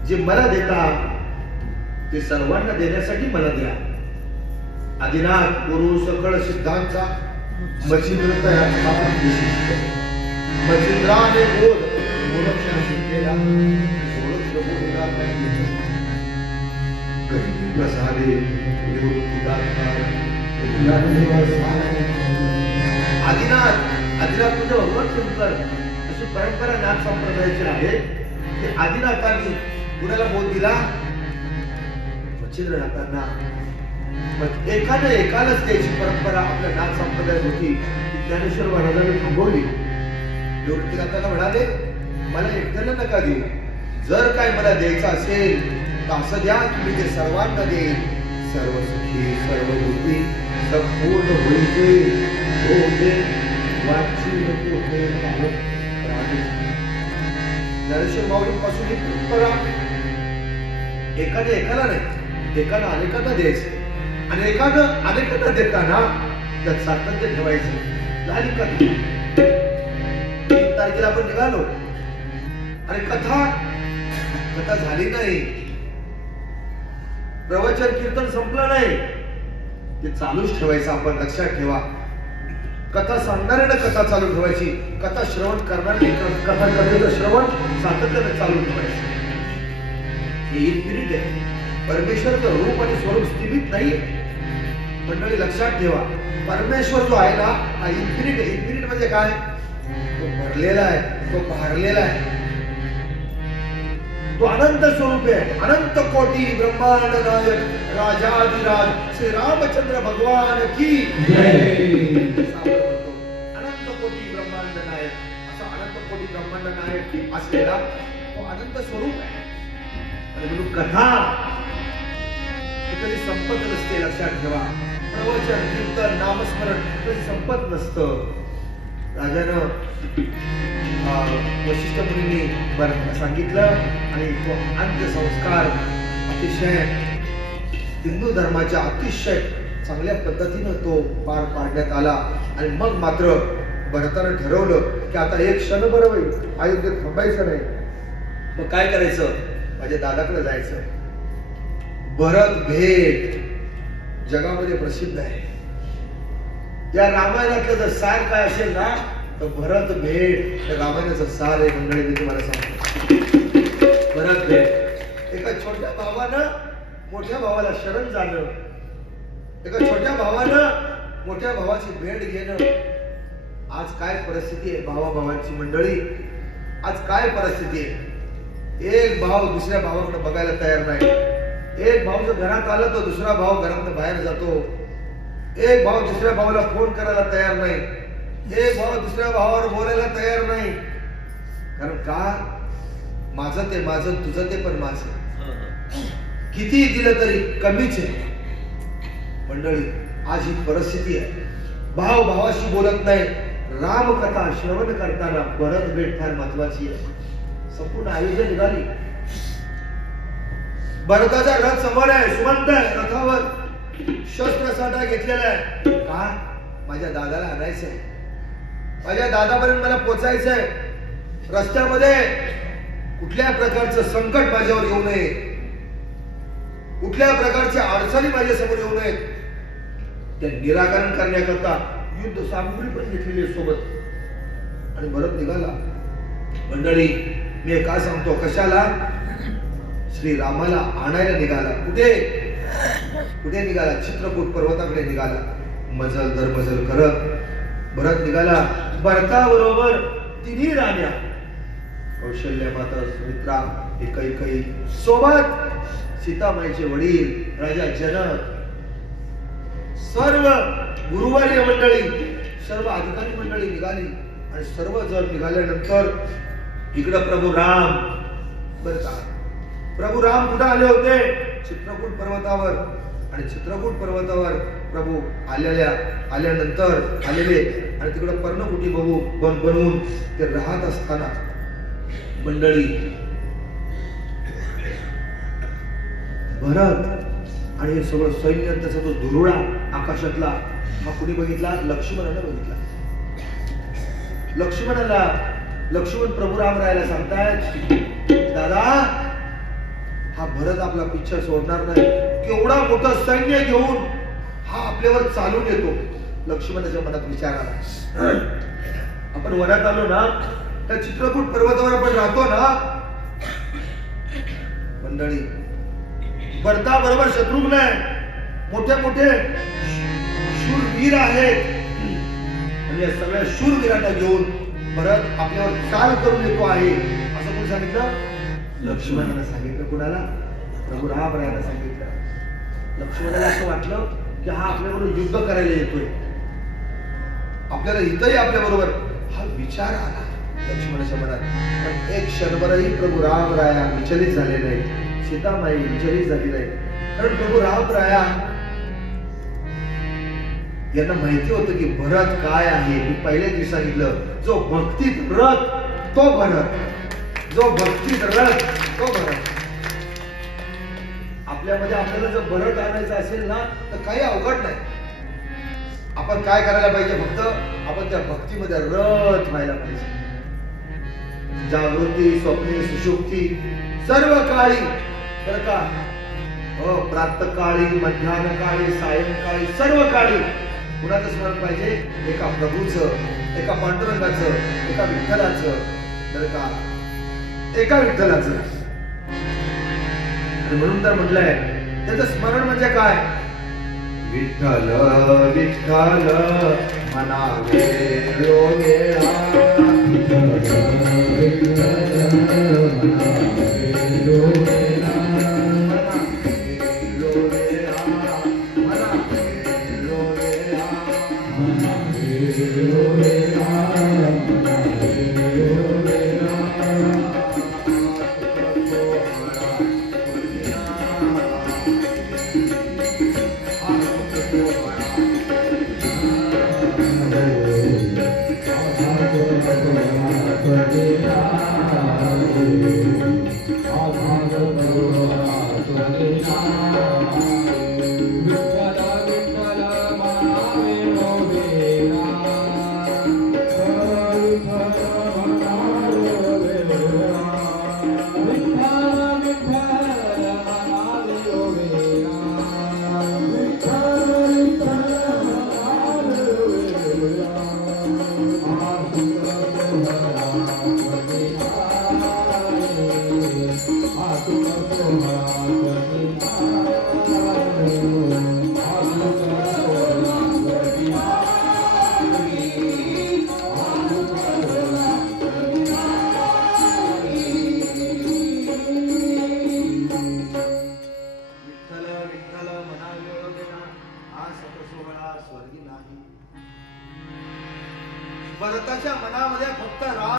जे मला देता ते सर्वांना देण्यासाठी मला द्या. आदिनाथ गुरु सकळ सिद्धांचा मच्छिंद्र तयार मच्छिंद्राने बोध गोरक्षण शिकलेला प्रसादे आदिनाथ आदिनाथ म्हणजे भगवान शंकर अशी परंपरा नाथ संप्रदायाची आहे की आदिनाथांनी कुणाला बोध दिला? मच्छिंद्रनाथांना. मग एकालाच द्यायची परंपरा आपल्या नाथ संप्रदायात होती. ज्ञानेश्वर महाराजांनी थांबवली. निवृत्तीनाथांना म्हणाले मला एकट्याला नका देऊ, जर काय मला द्यायचं असेल तर असं द्या तुम्ही ते सर्वांना देईल. सर्व सुखी सर्व बुद्धी संपूर्ण होईचे होते वाची होते ज्ञानेश्वर माऊलींपासून ही परंपरा एकाला नाही, एकानं अनेकांना द्यायचं आणि एकानं अनेकांना देताना त्यात सातत्य ठेवायचं. झाली कथा. 3 तारखेला आपण निघालो आणि कथा झाली नाही, प्रवचन कीर्तन संपलं नाही, ते चालूच ठेवायचं. आपण लक्षात ठेवा, कथा सांगणाऱ्याने कथा चालू ठेवायची, कथा श्रवण करणाऱ्याने कथा कथेचं श्रवण सातत्याने चालू ठेवायचं. हे इन्फिनिट आहे. परमेश्वरचं रूप आणि स्वरूप स्थिमित नाहीये. मंडळी लक्षात ठेवा, परमेश्वर जो आहे ना हा इन्फिनिट आहे. इन्फिनिट म्हणजे काय? तो भरलेला आहे, तो भारलेला आहे, तो अनंत स्वरूप आहे. अनंत कोटी ब्रह्मांड नायक राजाधिराज श्री रामचंद्र भगवान की जय. अनंत कोटी ब्रह्मांड नायक, असा अनंत कोटी ब्रह्मांड नायक असलेला तो अनंत स्वरूप आहे. आणि म्हणून कथा कधी संपत नसते. लक्षात ठेवा, प्रवचन कीर्तन नामस्मरण कधी संपत नसतं. राजानं वशिष्ठ मुनींनी सांगितलं आणि तो अंत्यसंस्कार अतिशय हिंदू धर्माच्या अतिशय चांगल्या पद्धतीनं तो पार पाडण्यात आला. आणि मग मात्र भरतानं ठरवलं की आता एक क्षण बरं होईल, अयोध्येत थांबायचं नाही. मग काय करायचं? माझ्या दादाकडे जायचं. भरत भेट जगामध्ये प्रसिद्ध आहे. या रामायणातलं जर सार काय असेल ना तर भरत भेट रामायणाचं सार आहे. मंडळी मी तुम्हाला सांगतो, भरत भेट. एका छोट्या भावानं मोठ्या भावाला शरण जाणं, एका छोट्या भावानं मोठ्या भावाची भेट घेणं. आज काय परिस्थिती आहे भावाभावांची मंडळी? आज काय परिस्थिती आहे? एक भाव दुसऱ्या भावाकडे बघायला तयार नाही. एक भाव जर घरात आला तर दुसरा भाव घरातून बाहेर जातो. एक भाव दुसऱ्या भावाला फोन करायला तयार नाही. एक भाव दुसऱ्या भावावर बोलायला तयार नाही. कारण का? माझं ते माझं, तुझं ते पण माझं. किती दिलं तरी कमीच आहे. मंडळी आज ही परिस्थिती आहे. भाव भावाशी बोलत नाही. रामकथा श्रवण करताना भरत भेट फार महत्वाची आहे. संपूर्ण आयोजन निघाली. भरताचा रथ समोर आहे, सुमंत आहे, रथावर शस्त्र साठा घेतलेला आहे. का? माझ्या दादाला आणायचं आहे, माझ्या दादापर्यंत मला पोचायचं आहे. रस्त्यामध्ये कुठल्या प्रकारचं संकट माझ्यावर येऊ नये, कुठल्या प्रकारच्या अडचणी माझ्या समोर येऊ नयेत. ते निराकरण करण्याकरता युद्ध सामग्री पण घेतलेली सोबत. आणि भरत निघाला. मंडळी मी काय सांगतो, कशाला? श्री रामाला आणायला निघाला. कुठे निघाला? चित्रकूट पर्वताकडे निघाला. मजल दर मजल करत भरत निघाला. भरताबरोबर तिन्ही राण्या, कौशल्य माता सुमित्रा, कैकेयी सोबत, सीतामाईचे वडील राजा जनक, सर्व गुरुवारी मंडळी, सर्व अधिकारी मंडळी निघाली. आणि सर्व जर निघाल्यानंतर इकडं प्रभू राम. बरं का, प्रभू राम कुठे आले होते? चित्रकूट पर्वतावर. आणि चित्रकूट पर्वतावर प्रभू आल्यानंतर आलेले आणि तिकडे पर्णकुटी बनवून ते राहत असताना मंडळी भरत आणि हे सगळं सैन्य, त्याचा तो धुरुळा आकाशातला, हा कुणी बघितला? लक्ष्मणाने बघितला. लक्ष्मण प्रभू राम रायाला सांगतायत, दादा भरत आपला पिच्छा सोडणार नाही. केवढा मोठा सैन्य घेऊन हा आपल्यावर चालून येतो. लक्ष्मणाच्या मनात विचार आला, आपण वनात आलो ना, त्या चित्रकूट पर्वतावर आपण राहतो ना मंडळी, भरता बरोबर शत्रुघ्न आहे, मोठे मोठे शूरवीर आहेत, म्हणजे सगळ्या शूरवीरांना घेऊन भरत आपल्यावर चाल करून येतो आहे असं कोण सांगितलं? लक्ष्मणाला सांगितलं. कुणाला? प्रभू रामरायाला सांगितलं. लक्ष्मणाला असं वाटलं की हा आपल्याबरोबर युद्ध करायला येतोय, आपल्याला इथंही आपल्या बरोबर, हा विचार आला लक्ष्मणाच्या मनात. पण एक क्षणभरही प्रभू रामराया विचलित झाले नाही, सीतामाई विचलित झाली नाही. कारण प्रभू रामराया यांना माहिती होतं की भरत काय आहे. मी पहिल्या दिवशी सांगितलं, जो भक्तीत रथ तो भरत, जो भक्तीत रथ तो भरत. आपल्यामध्ये आपल्याला जर भरत आणायचं असेल ना तर काही अवघड नाही. आपण काय करायला पाहिजे? फक्त आपण त्या भक्तीमध्ये रथ व्हायला पाहिजे. जागृती, स्वप्ने, सुषुप्ती सर्व काळी, बरं का, प्रातःकाळी, मध्यान्हकाळी, सायंकाळी, सर्व काळी कुणाचं स्मरण पाहिजे? एका प्रभूचं, एका पांडुरंगाचं, एका विठ्ठलाचं, बरं का, एका विठ्ठलाचं. आणि म्हणून तर म्हटलंय त्याचं स्मरण म्हणजे काय? विठ्ठल विठ्ठल म्हणावे वेळोवेळा, विठ्ठल विठ्ठल म्हणावे वेळोवेळा. भरताच्या मनामध्ये फक्त राम